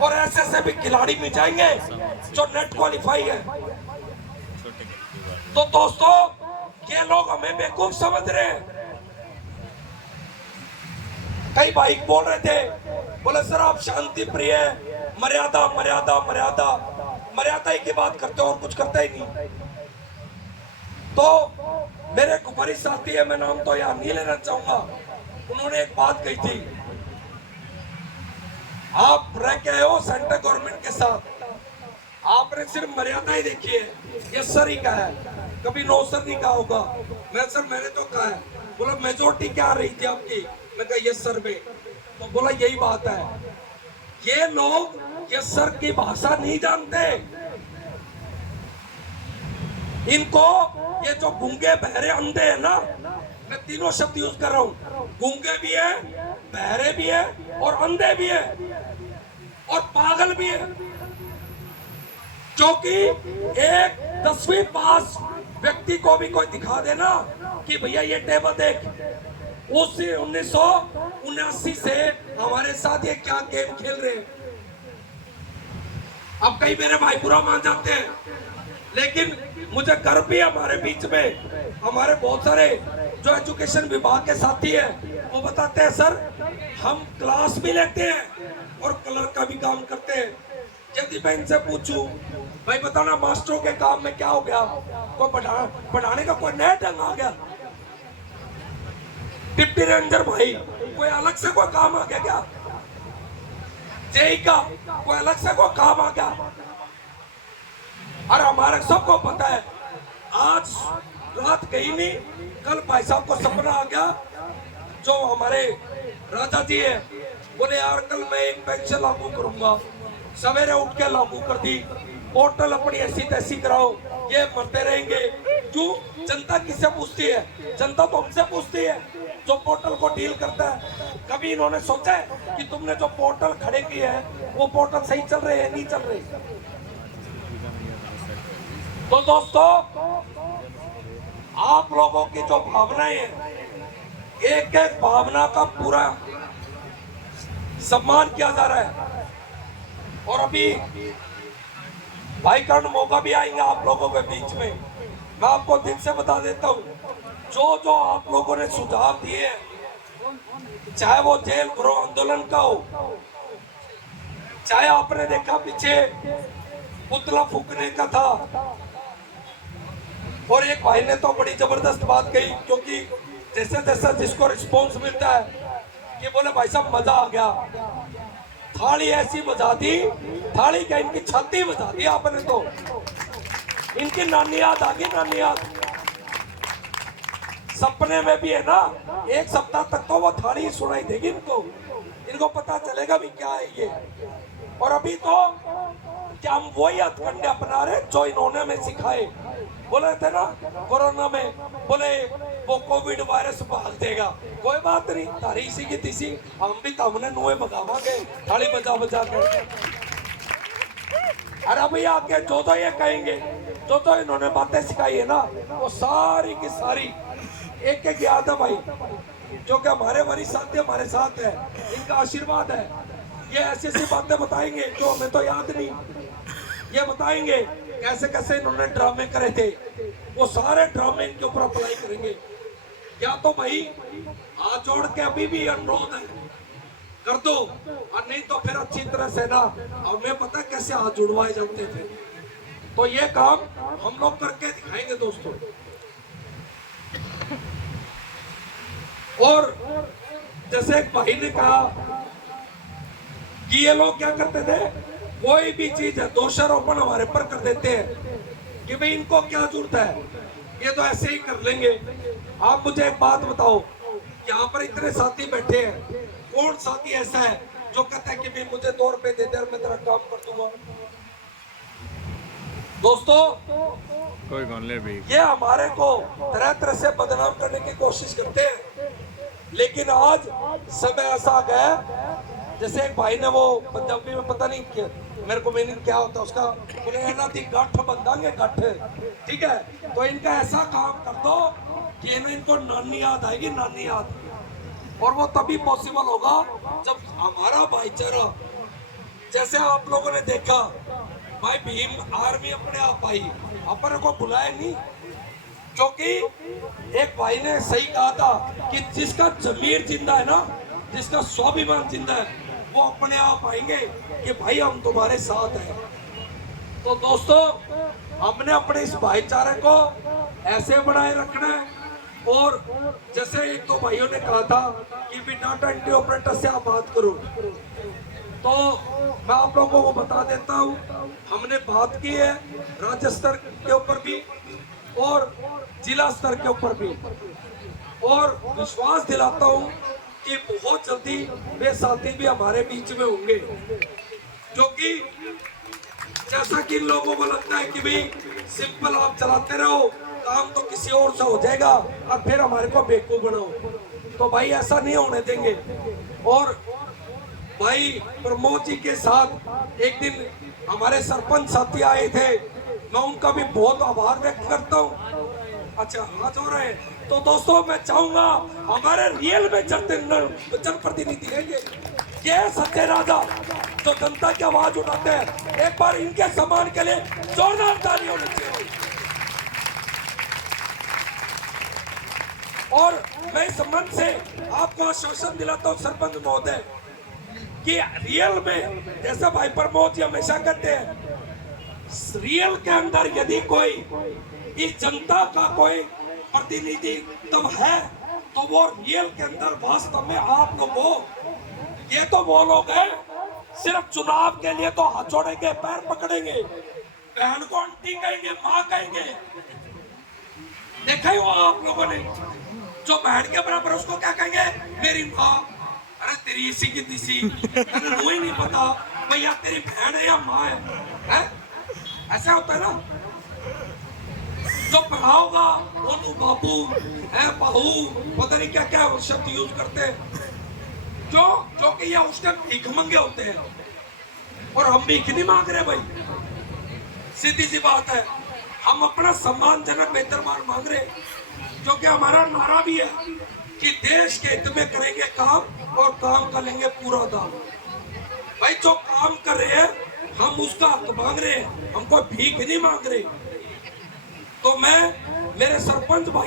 और ऐसे भी खिलाड़ी मिल जाएंगे जो नेट क्वालिफाई है। तो दोस्तों, ये लोग हमें बेवकूफ समझ रहे हैं। कई भाई बोल रहे थे, बोले सर आप शांति प्रिय, मर्यादा मर्यादा मर्यादा, मर्यादा ही की बात करते हो और कुछ करते ही नहीं। तो मेरे कुमारी साथी है, मैं नाम तो यहाँ नहीं लेना चाहूंगा, उन्होंने एक बात कही थी, आप रह के आए हो सेंट्रल गवर्नमेंट के साथ, आपने सिर्फ मर्यादा ही देखी है, ये सर ही कहा है, कभी नो सर नहीं कहा होगा। मैं सर मैंने तो कहा है। बोला मेजोरिटी क्या रही थी आपकी, मैं कहा यस सर में। तो बोला यही बात है, ये लोग यस सर की भाषा नहीं जानते। इनको ये जो गूंगे बहरे अंधे है ना, मैं तीनों शब्द यूज कर रहा हूं, गूंगे भी है, बहरे भी है और अंधे भी है और पागल भी है। क्योंकि एक 10वीं पास व्यक्ति को भी कोई दिखा देना कि भैया ये टेबल देख, उस 1979 से हमारे साथ ये क्या गेम खेल रहे हैं। अब कई मेरे भाई बुरा मान जाते हैं, लेकिन मुझे गर्व भी है, हमारे बीच में हमारे बहुत सारे जो एजुकेशन विभाग के साथी हैं, वो बताते हैं सर हम क्लास भी लेते हैं और क्लर्क का भी काम करते हैं। यदि मैं इनसे पूछूं भाई बताना मास्टरों के काम में क्या हो गया, कोई पढ़ाने का कोई नया ढंग आ गया, डिप्टी रेंजर भाई कोई अलग से कोई काम आ गया क्या, जेई का कोई अलग से कोई काम आ गया। और हमारे सबको पता है, आज रात गई नहीं, कल भाई साहब को सपना आ गया, जो हमारे राजा जी है, बोले यार कल मैं एक पेंशन लागू करूंगा, सवेरे उठ के लागू कर दी, पोर्टल अपनी ऐसी तैसी कराओ, ये मरते रहेंगे। क्यों? जनता किससे पूछती है? जनता तो हमसे पूछती है जो पोर्टल को डील करता है। कभी इन्होंने सोचा है कि तुमने जो पोर्टल खड़े किए हैं वो पोर्टल सही चल रहे हैं नहीं चल रहे? तो दोस्तों, आप लोगों की जो भावनाएं हैं, एक एक भावना का पूरा सम्मान किया जा रहा है। और अभी भाई कर्ण मौका भी आएंगे आप लोगों के बीच में, मैं आपको दिल से बता देता हूँ, जो जो आप लोगों ने सुझाव दिए हैं, चाहे वो जेल भरो आंदोलन का हो, चाहे आपने देखा पीछे पुतला फूकने का था, और एक भाई ने तो बड़ी जबरदस्त बात कही, क्योंकि जैसे जैसा जिसको रिस्पॉन्स मिलता है कि बोले भाई साहब मजा आ गया, थाली ऐसी बजा दी, थाली क्या इनकी छाती बजा दी आपने, तो इनकी नानी याद आ गई, नानी याद। सपने में भी है ना, एक सप्ताह तक तो वो थाली सुनाई देगी इनको, इनको पता चलेगा भी क्या है ये। और अभी तो क्या हम वही हथकंडे अपना रहे जो इन्होंने हमें सिखाए। बोले थे ना कोरोना में, बोले वो कोविड वायरस भाग देगा, कोई बात नहीं, तारी इसी की तीसी, हम भी तो हमने नुए मंगावांगे थाली बजा बजा कर। अरे अभी आके जो तो ये कहेंगे, जो तो इन्होंने बातें सिखाई है ना, वो सारी की सारी एक एक याद है भाई, जो कि हमारे वरिष्ठ साथी हमारे साथ है, इनका आशीर्वाद है। ये ऐसी ऐसी बातें बताएंगे जो हमें तो याद नहीं, ये बताएंगे कैसे कैसे इन्होंने ड्रामे करे थे, वो सारे ड्रामे इनके ऊपर अप्लाई करेंगे। या तो भाई हाथ जोड़ के अभी भी अनुरोध है, कर दो, और नहीं तो फिर अच्छी तरह से ना, हमें पता कैसे हाथ जुड़वाए जाते थे, तो ये काम हम लोग करके दिखाएंगे दोस्तों। और जैसे एक भाई ने कहा कि ये लोग क्या करते थे, कोई भी चीज है दोषारोपण हमारे पर कर देते हैं कि भाई इनको क्या जरूरत है, ये तो ऐसे ही कर लेंगे। आप मुझे एक बात बताओ, यहाँ पर इतने साथी बैठे हैं, कौन साथी ऐसा है जो कहता है कि भाई मुझे 2 रुपए दे दे और मैं तेरा काम कर दूंगा? दोस्तों, कोई गौनले भी ये हमारे को तरह तरह से बदनाम करने की कोशिश करते हैं, लेकिन आज समय ऐसा आ गया, जैसे एक भाई ने वो पंजाबी में पता नहीं क्या, मेरे को मीनिंग क्या होता है उसका, बोले ना दी गांठ बंधांगे गांठ, ठीक है, तो इनका ऐसा काम कर दो कि ना इनको नानी याद आएगी, नानी याद। और वो तभी पॉसिबल होगा जब हमारा भाईचारा जैसे आप लोगों ने देखा भाई भीम आर्मी अपने आप आई, अपन को बुलाया नहीं, क्योंकि एक भाई ने सही कहा था कि जिसका जमीर जिंदा है ना, जिसका स्वाभिमान जिंदा है, वो अपने आप आएंगे कि भाई हम तुम्हारे साथ हैं। तो दोस्तों, हमने अपने इस भाईचारे को ऐसे बनाए रखना है। और जैसे एक दो भाइयों ने कहा था कि भी डाटा एंट्री ऑपरेटर से आप बात करो, तो मैं आप लोगों को बता देता हूँ, हमने बात की है राज्य स्तर के ऊपर भी और जिला स्तर के ऊपर भी, और विश्वास दिलाता हूँ कि बहुत जल्दी वे साथी भी हमारे बीच में होंगे, क्योंकि जैसा कि इन लोगों को लगता है कि भाई सिंपल आप चलाते रहो, काम तो किसी और से हो जाएगा और फिर हमारे को बेवकूफ बनाओ, तो भाई ऐसा नहीं होने देंगे। और भाई प्रमोद जी के साथ एक दिन हमारे सरपंच साथी आए थे, मैं उनका भी बहुत आभार व्यक्त करता हूँ। अच्छा, आज हो रहे हैं। तो दोस्तों, मैं चाहूंगा हमारे रियल में जनप्रतिनिधि रहेंगे, ये सच्चे राजा जो जनता की आवाज उठाते हैं, एक बार इनके सम्मान के लिए जोरदार ताली होनी चाहिए। और मैं इस संबंध से आपको आश्वासन दिलाता हूँ सरपंच महोदय कि रियल में, जैसा भाई प्रमोद जी हमेशा कहते हैं, रियल के अंदर यदि कोई इस जनता का कोई प्रतिनिधि तब है, तो वो रियल के अंदर वास्तव में आप लोग हो। ये तो वो लोग हैं सिर्फ चुनाव के लिए तो हाथ जोड़ेंगे, पैर पकड़ेंगे, बहन को आंटी कहेंगे, माँ कहेंगे। देखा ही वो आप लोगों ने, जो बहन के बराबर उसको क्या कहेंगे, मेरी माँ। अरे तेरी इसी की तीसी, अरे वो ही नहीं पता भैया तेरी बहन है या माँ है? ऐसा होता है ना। जो पढ़ा होगा वो बाबू है, बहू, पता नहीं क्या क्या शब्द यूज करते हैं, जो कि ये उस टाइम भीख मंगे होते हैं, और हम भीख नहीं मांग रहे भाई, सीधी सी बात है। हम अपना सम्मानजनक वेतनमान मांग रहे, क्योंकि हमारा नारा भी है कि देश के हित में करेंगे काम और काम कर लेंगे पूरा दाम। भाई जो काम कर रहे हैं हम उसका हक मांग रहे हैं, हम कोई भीख नहीं मांग रहे। तो मैं मेरे सरपंच भाई